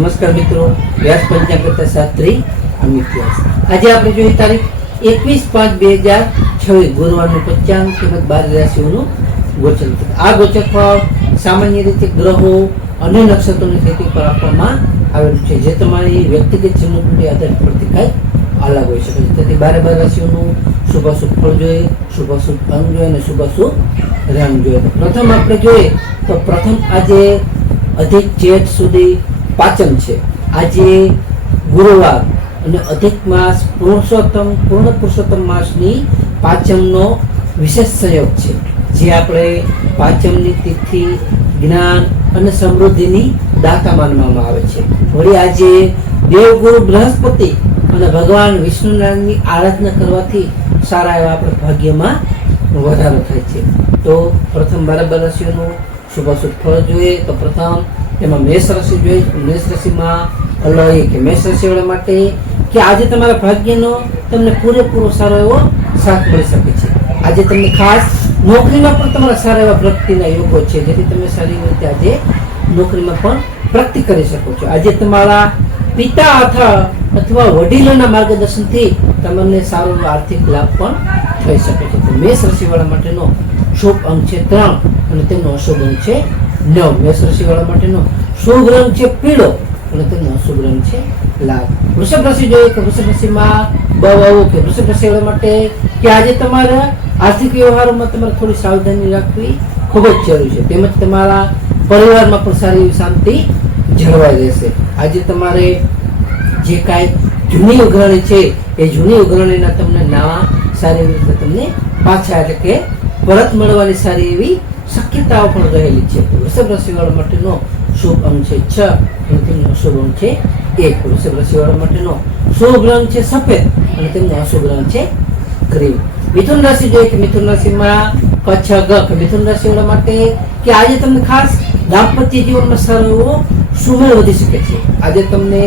નમસ્કાર મિત્રો, વ્યાસ પંચાંગ કરતા શાસ્ત્રી અમિત વ્યાસ. આજે આપણે જોઈએ તારીખ 21/5/2026 ગુરુવારનું પંચાંગ તેમજ 12 રાશિઓનું ગોચર. આ ગોચર ફળ સામાન્ય રીતે ગ્રહો અને નક્ષત્રોની સ્થિતિ પર આપવામાં આવેલું છે, જે તમારી વ્યક્તિગત જીવનકુંડળી આધારિત પરથી કંઈક અલગ હોઈ શકે છે. તેથી 12 રાશિઓનું શુભાશુભ ફળ જોઈએ, શુભાશુભ અંગ જોઈએ અને શુભાશુભ રંગ જોઈએ. પ્રથમ આપણે જોઈએ તો પ્રથમ આજે અધિક જેઠ સુધી પાચમ છે. આજે ગુરુવાર અને અધિક માસ પૂર્ણ પુરુષોત્તમ માસની પાચમનો વિશેષ સંયોગ છે, જે આપણે પાચમની તિથિ જ્ઞાન અને સમૃદ્ધિની દાતા માનવામાં આવે છે. વળી આજે દેવગુરુ બૃહસ્પતિ અને ભગવાન વિષ્ણુનારાયણની આરાધના કરવાથી સારા એવા આપણે ભાગ્યમાં વધારો થાય છે. તો પ્રથમ 12 રાશિઓનું શુભાશુભ ફળ જોઈએ તો પ્રથમ એમાં મેષ રાશિ જોઈએ. મેષ રાશિમાં અલય કે મેષ રાશિવાળા માટે કે આજે તમારા ભાગ્યનો તમને પૂરેપૂરો સારો એવો સાથ મળી શકે છે. આજે તમને ખાસ નોકરીમાં પણ તમારા સારા એવા પ્રગતિના યોગો છે, જેથી તમે સારી રીતે આજે નોકરીમાં પણ પ્રગતિ કરી શકો છો. આજે તમારા પિતા અથવા વડીલોના માર્ગદર્શનથી તમને સારો આર્થિક લાભ પણ થઈ શકે છે. તો મેષ રાશિવાળા માટેનો શુભ અંક છે 3 અને તેમનો અશુભ અંક છે 9. મેષ રાશિવાળા માટેનો શુભ રંગ છે પીળો અને તેમનો અશુભ રંગ છે લાલ. વૃષભ રાશિ જોઈએ તો વૃષભ રાશિમાં બહુ કે વૃષભ રાશિવાળા માટે કે આજે તમારા આર્થિક વ્યવહારોમાં તમારે થોડી સાવધાની રાખવી ખૂબ જ જરૂરી છે. તેમજ તમારા પરિવારમાં પણ સારી એવી શાંતિ જળવાઈ રહેશે. આજે તમારે જે કાંઈ જૂની ઉઘરાણી છે એ જૂની ઉઘરાણીના તમને નવા સારી રીતે તમને પાછા એટલે કે પરત મળવાની સારી એવી શક્યતાઓ પણ રહેલી છે. વૃષભ રાશિવાળા માટેનો શુભ અંક છે 6 અને તેમનો અશુભ અંક છે 1. વૃષભ રાશિવાળા માટેનો શુભ રંગ છે સફેદ અને તેમનો અશુભ રંગ છે ક્રીમ. મિથુન રાશિ જોઈએ કે મિથુન રાશિમાં કચ્છ ગક. મિથુન રાશિવાળા માટે કે આજે તમને ખાસ દાંપત્ય જીવનમાં સારો એવો સુમેળ વધી શકે છે. આજે તમને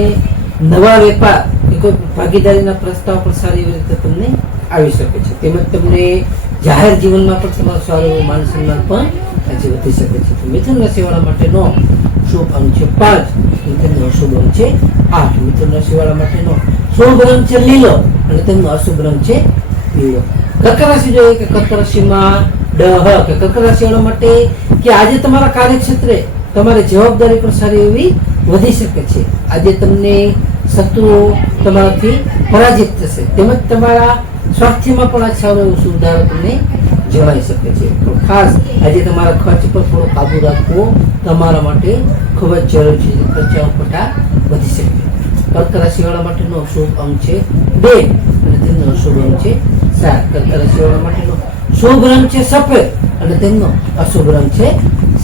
નવા વેપાર કે કોઈ ભાગીદારીના પ્રસ્તાવ પણ સારી રીતે તમને આવી શકે છે. તેમજ તમને જાહેર જીવનમાં પણ તમારો સારો એવો માન સન્માન પણ આજે વધી શકે છે. તો મિથુન રાશિવાળા માટેનો શુભ અંક છે 5 અને તેમનો અશુભ અંક છે 8. મિથુન રાશિવાળા માટેનો શુભ રંગ છે લીલો અને તેમનો અશુભ રંગ છે પીળો. કર્ક રાશિ જોઈએ કે કર્ક રાશિમાં કે કર્ક રાશિવાળા માટે કે આજે તમારા કાર્યક્ષેત્રે તમારી જવાબદારી પણ સારી એવી વધી શકે છે. આજે તમને શત્રુઓ તમારાથી પરાજિત થશે. તેમજ તમારા સ્વાસ્થ્યમાં પણ આ સારો એવો સુધારો તમને જણાઈ શકે છે. તો ખાસ આજે તમારા ખર્ચ પર થોડો કાબુ રાખવો તમારા માટે ખૂબ જ જરૂરી છે. ખર્ચાઓ પટા વધી શકે. કર્ક રાશિવાળા માટેનો શુભ અંક છે 2 અને તેમનો અશુભ અંક છે 7. કર્ક રાશિવાળા માટેનો શુભ રંગ છે સફેદ અને તેમનો અશુભ રંગ છે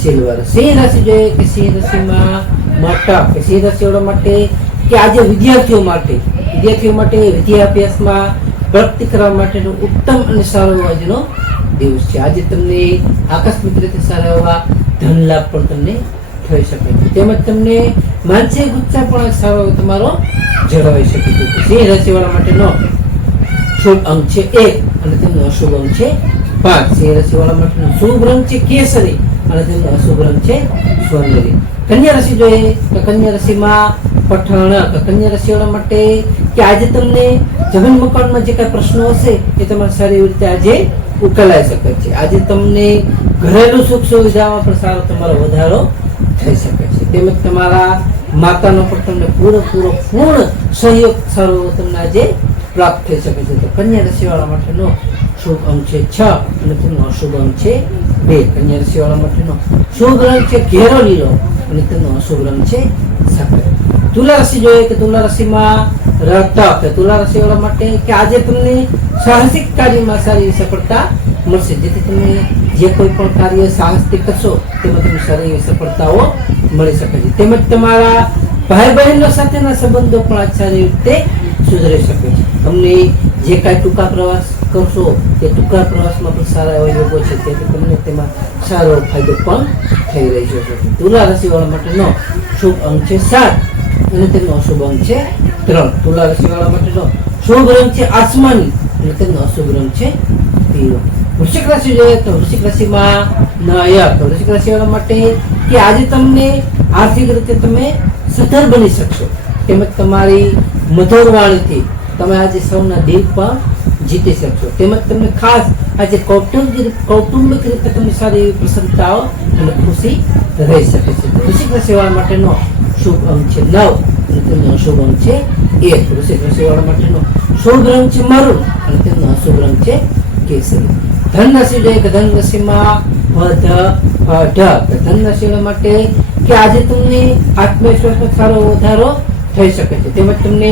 સિલ્વર. સિંહ રાશિ જોઈએ કે સિંહ રાશિમાં મટક કે સિંહ રાશિવાળા માટે કે આજે વિદ્યાર્થીઓ માટે વિદ્યાભ્યાસમાં પ્રગતિ કરવા માટેનો ઉત્તમ અને સારો આજનો દિવસ છે. આજે તમને આકસ્મિક રીતે સારા એવા ધન લાભ પણ તમને થઈ શકે છે. તેમજ તમને માનસિક ઉત્સાહ પણ સારો તમારો જળવાઈ શકે છે. સિંહ રાશિવાળા માટેનો શુભ અંક છે 1 અને તેમનો અશુભ અંક છે 5. સિંહ રાશિવાળા માટેનો શુભ રંગ છે કેસરી અને તેમનો અશુભ રંગ છે સોનેરી. કન્યા રાશિ જોઈએ તો કન્યા રાશિમાં પઠાણ. કન્યા રાશિવાળા માટે કે આજે તમને જમીન મકાનમાં જે કાંઈ પ્રશ્નો હશે એ તમારે સારી રીતે આજે ઉકેલાઈ શકે છે. આજે તમને ઘરેલું સુખ સુવિધામાં પણ સારો તમારો વધારો થઈ શકે છે. તેમજ તમારા માતાનો પણ તમને પૂર્ણ સહયોગ સારો તમને આજે પ્રાપ્ત થઈ શકે છે. તો કન્યા રાશિવાળા માટેનો શુભ અંક છે 6 અને તેમનો અશુભ અંક છે 2. કન્યા રાશિવાળા માટેનો શુભ રંગ છે ઘેરો લીલો અને તેમનો અશુભ રંગ છે સફેદ. તુલા રાશિ જોઈએ કે તુલા રાશિમાં રતક. તુલા રાશિવાળા માટે કે આજે તમને સાહસિક કાર્યમાં સારી સફળતા મળશે, જેથી તમે જે કોઈ પણ કાર્ય સાહસથી કરશો તેમાં તમને સારી એવી સફળતાઓ મળી શકે છે. તેમજ તમારા ભાઈ બહેનો સાથેના સંબંધો પણ આજ સારી રીતે સુધરી શકે છે. તમને જે કાંઈ ટૂંકા પ્રવાસ કરશો તે ટૂંકા પ્રવાસમાં પણ સારા એવા યોગો છે, તેથી તમને તેમાં સારો ફાયદો પણ થઈ રહ્યો છે. તુલા રાશિવાળા માટેનો શુભ અંક છે 7 અને તેમનો અશુભ અંક છે 3. તુલા રાશિવાળા માટેનો શુભ રંગ છે આસમાની અને તેમનો અશુભ રંગ છે પીળો. વૃશ્ચિક રાશિ જોઈએ તો વૃશ્ચિક રાશિમાં નાયક. વૃશ્ચિક રાશિવાળા માટે કે આજે તમને આર્થિક રીતે તમે સધર બની શકશો. તેમજ તમારી મધુર વાણીથી તમે આજે સૌના દિલ પણ જીતી શકશો. તેમજ તમને ખાસ આજે કૌટુંબિક રીતે તમને સારી એવી પ્રસન્નતાઓ અને ખુશી રહી શકે છે. વૃશ્ચિક રાશિવાળા માટેનો શુભ અંક છે 9 અને તેમનો અશુભ અંક છે 1. વૃશ્ચિક રાશિવાળા માટેનો શુભ રંગ છે મરૂન અને તેમનો અશુભ રંગ છે કેસરી. ધન રાશિ જોઈએ કે ધન રાશિમાં ધન રાશિવાળા માટે કે આજે તમને આત્મવિશ્વાસમાં સારો વધારો થઈ શકે છે. તેમજ તમને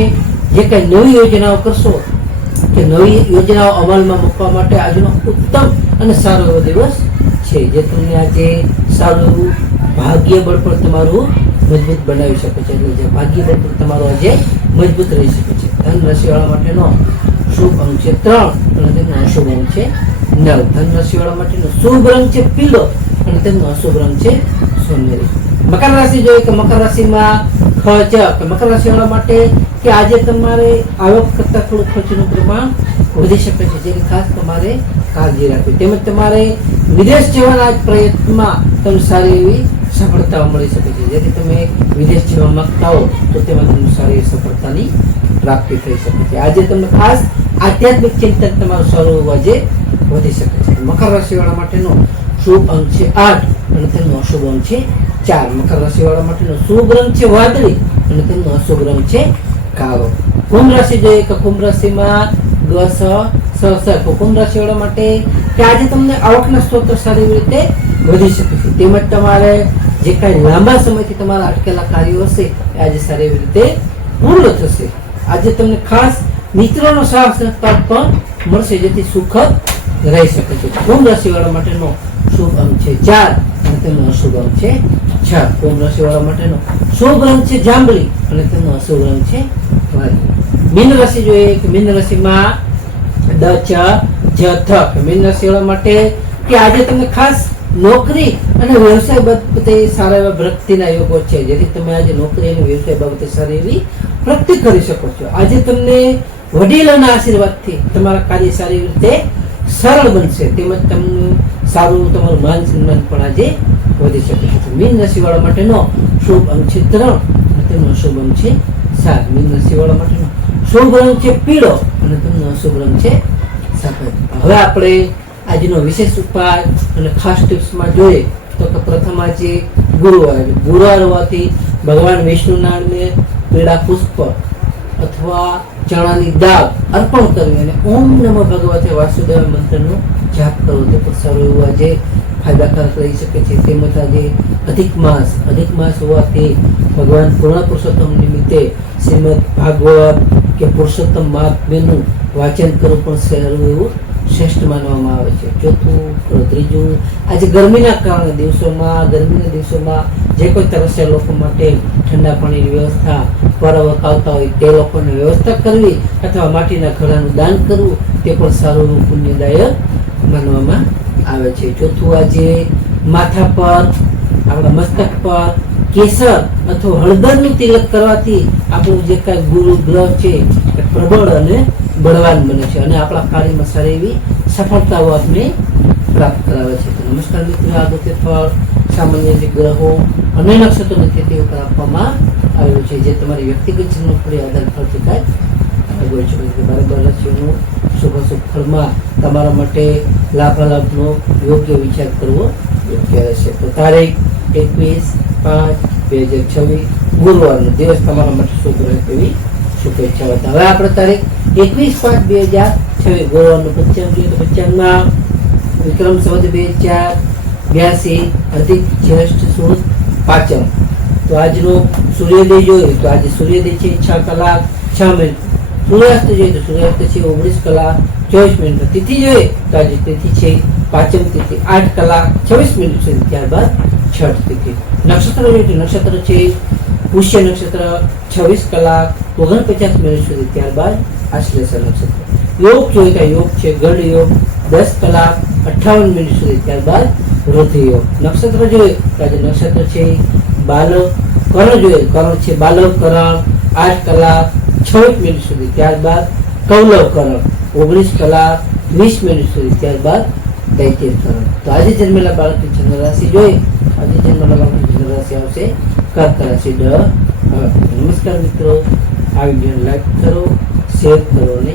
જે કઈ નવી યોજનાઓ કરશો કે નવી યોજનાઓ અમલમાં મૂકવા માટે આજનો ઉત્તમ અને સારો એવો દિવસ છે, જે તમને આજે સારું એવું ભાગ્ય બળ પર તમારું મજબૂત બનાવી શકે છે. એટલે જે ભાગ્ય બળ પર તમારું આજે મજબૂત રહી શકે છે. ધન રાશિવાળા માટેનો શુભ અંક છે 3 અને તેમનો અશુભ અંક છે 9. ધન રાશિવાળા માટેનો શુભ રંગ છે પીળો અને તેમનો અશુભ રંગ છે સોનેરી. મકર રાશિ જોઈએ કે મકર રાશિમાં મકર રાશિવાળા માટે કે આજે તમારે આવક કરતા થોડું ખર્ચનું પ્રમાણ વધી શકે છે, જેની ખાસ તમારે કાળજી રાખવી. તેમજ તમારે વિદેશ જવાના પ્રયત્નમાં તમને સારી એવી સફળતાઓ મળી શકે છે. જેથી તમે વિદેશ જવા માંગતા હો તો તેમાં તમને સારી સફળતાની પ્રાપ્તિ થઈ શકે છે. આજે તમને ખાસ આધ્યાત્મિક ચિંતન તમારું સારું આજે વધી શકે છે. મકર રાશિવાળા માટેનો શુભ અંક છે 8 અને તેમનો અશુભ અંક છે 4. મકર રાશિવાળા માટેનો શુભ રંગ છે વાદળી અને તેમનો અશુભ રંગ છે કાળો. કુંભ રાશિ જોઈએ કે કુંભ રાશિમાં કુંભ રાશિવાળા માટે કે આજે તમને આવકના સ્ત્રોત સારી રીતે વધી શકે છે. તેમજ તમારે જે કાંઈ લાંબા સમયથી તમારા અટકેલા કાર્યો હશે એ આજે સારી એવી રીતે પૂર્ણ થશે. આજે તમને ખાસ મિત્રોનો સાથ સહકાર પણ મળશે, જેથી સુખદ રહી શકે છે. કુંભ રાશિવાળા માટેનો શુભ અંક છે 4 અને તેમનો અશુભ અંક છે 6. કુંભ રાશિવાળા માટેનો શુભ રંગ છે જાંબલી અને તેમનો અશુભ રંગ છે વાદળી. મીન રાશિ જોઈએ કે મીન રાશિમાં મીન રાશિવાળા માટે કે આજે તમને ખાસ નોકરી અને વ્યવસાય બાબતે સારા એવા પ્રગતિના યોગો છે, જેથી તમે આજે નોકરી અને વ્યવસાય બાબતે સારી એવી પ્રગતિ કરી શકો છો. આજે તમને વડીલોના આશીર્વાદથી તમારા કાર્ય સારી રીતે સરળ બનશે. તેમજ તમને સારું તમારું માન સન્માન પણ આજે વધી શકે છે. મીન રાશિવાળા માટેનો શુભ અંક છે 3 અને તેમનો શુભ અંક છે 7. મીન રાશિવાળા માટેનો શુભ રંગ છે પીળો અને તેમનો અશુભ રંગ છે સફેદ. હવે આપણે આજનો વિશેષ ઉપાય અને ખાસ ટિપ્સમાં જોઈએ તો કે પ્રથમ આજે ગુરુવાર હોવાથી ભગવાન વિષ્ણુનારાયણને પીળા પુષ્પ અથવા ચણાની દાળ અર્પણ કરવી અને ઓમ નમો ભગવતે વાસુદેવ મંત્રનો જાપ કરવો તે પણ સારું એવું આજે ફાયદાકારક રહી શકે છે. તેમજ આજે અધિક માસ હોવાથી ભગવાન પૂર્ણ પુરુષોત્તમ નિમિત્તે શ્રીમદ ભાગવત કે પુરુષોત્તમ મહાત્મ્યનું વાંચન કરવું પણ સારું એવું શ્રેષ્ઠ માનવામાં આવે છે. ચોથું ત્રીજું આજે ગરમીના દિવસોમાં જે કોઈ તરસ્યા લોકો માટે ઠંડા પાણીની વ્યવસ્થા પર્વત આવતા હોય તે લોકોને વ્યવસ્થા કરવી અથવા માટીના ઘડાનું દાન કરવું તે પણ સારું પુણ્યદાયક માનવામાં આવે છે. ચોથું આજે માથા પર આપણા મસ્તક પર કેસર અથવા હળદરનું તિલક કરવાથી આપણું જે કાંઈ ગુરુ ગ્રહ છે એ પ્રબળ અને બળવાન બને છે અને આપણા કાર્યમાં સારી એવી સફળતાઓ આપણે પ્રાપ્ત કરાવે છે. નમસ્કાર મિત્રો, આ વખતે ફળ સામાન્ય જે ગ્રહો અને નક્ષત્રોની સ્થિતિ ઉપર આપવામાં આવ્યું છે, જે તમારી વ્યક્તિગત જન્મકુંડળી આધાર પરથી કાંઈ બરાબર રાશિઓનું શુભાશુભ ફળમાં તમારા માટે લાભાલાભનો યોગ્ય વિચાર કરવો યોગ્ય રહેશે. તો તારીખ 21/5/2026 ગુરુવારનો દિવસ તમારા માટે શુભ રહે તેવી શુભેચ્છાઓ. હવે આપણે તારીખ 21/5/2026 ગુરુવારનું પંચાંગમાં વિક્રમ સંવત 2082 અધિક જ્યેષ્ઠ સુદ પાંચમ. તો આજનો સૂર્યોદય જોઈએ તો આજે સૂર્યોદય છે 6 કલાક 6 મિનિટ. સૂર્યાસ્ત જોઈએ તો સૂર્યાસ્ત છે 19 કલાક 24 મિનિટ. તિથિ જોઈએ તો આજે તિથિ છે પાંચમ તિથિ 8 કલાક 26 મિનિટ સુધી. ત્યારબાદ છઠ તિથિ. નક્ષત્ર જોઈએ તો નક્ષત્ર છે પુષ્ય નક્ષત્ર 26 કલાક 49 મિનિટ સુધી. ત્યારબાદ આશ્લેષા નક્ષત્ર. યોગ જોઈએ તો યોગ છે ગઢ યોગ 10 કલાક 58 મિનિટ સુધી. ત્યારબાદ વૃદ્ધિ યોગ. નક્ષત્ર જોઈએ તો આજે નક્ષત્ર છે બાલવ. કર્ણ જોઈએ કર્ણ છે બાલવ કરણ 8 કલાક 26 મિનિટ સુધી. ત્યારબાદ કૌલવ કરણ 19 કલાક 20 મિનિટ સુધી. ત્યારબાદ દૈત્ય કરણ. તો આજે જન્મેલા બાળકની જન્મ રાશિ જોઈએ. આજે જન્મેલા બાળકની જન્મ રાશિ આવશે કર્ક રાશિ. નમસ્કાર મિત્રો, આ વિડીયોને લાઈક કરો, શેર કરો અને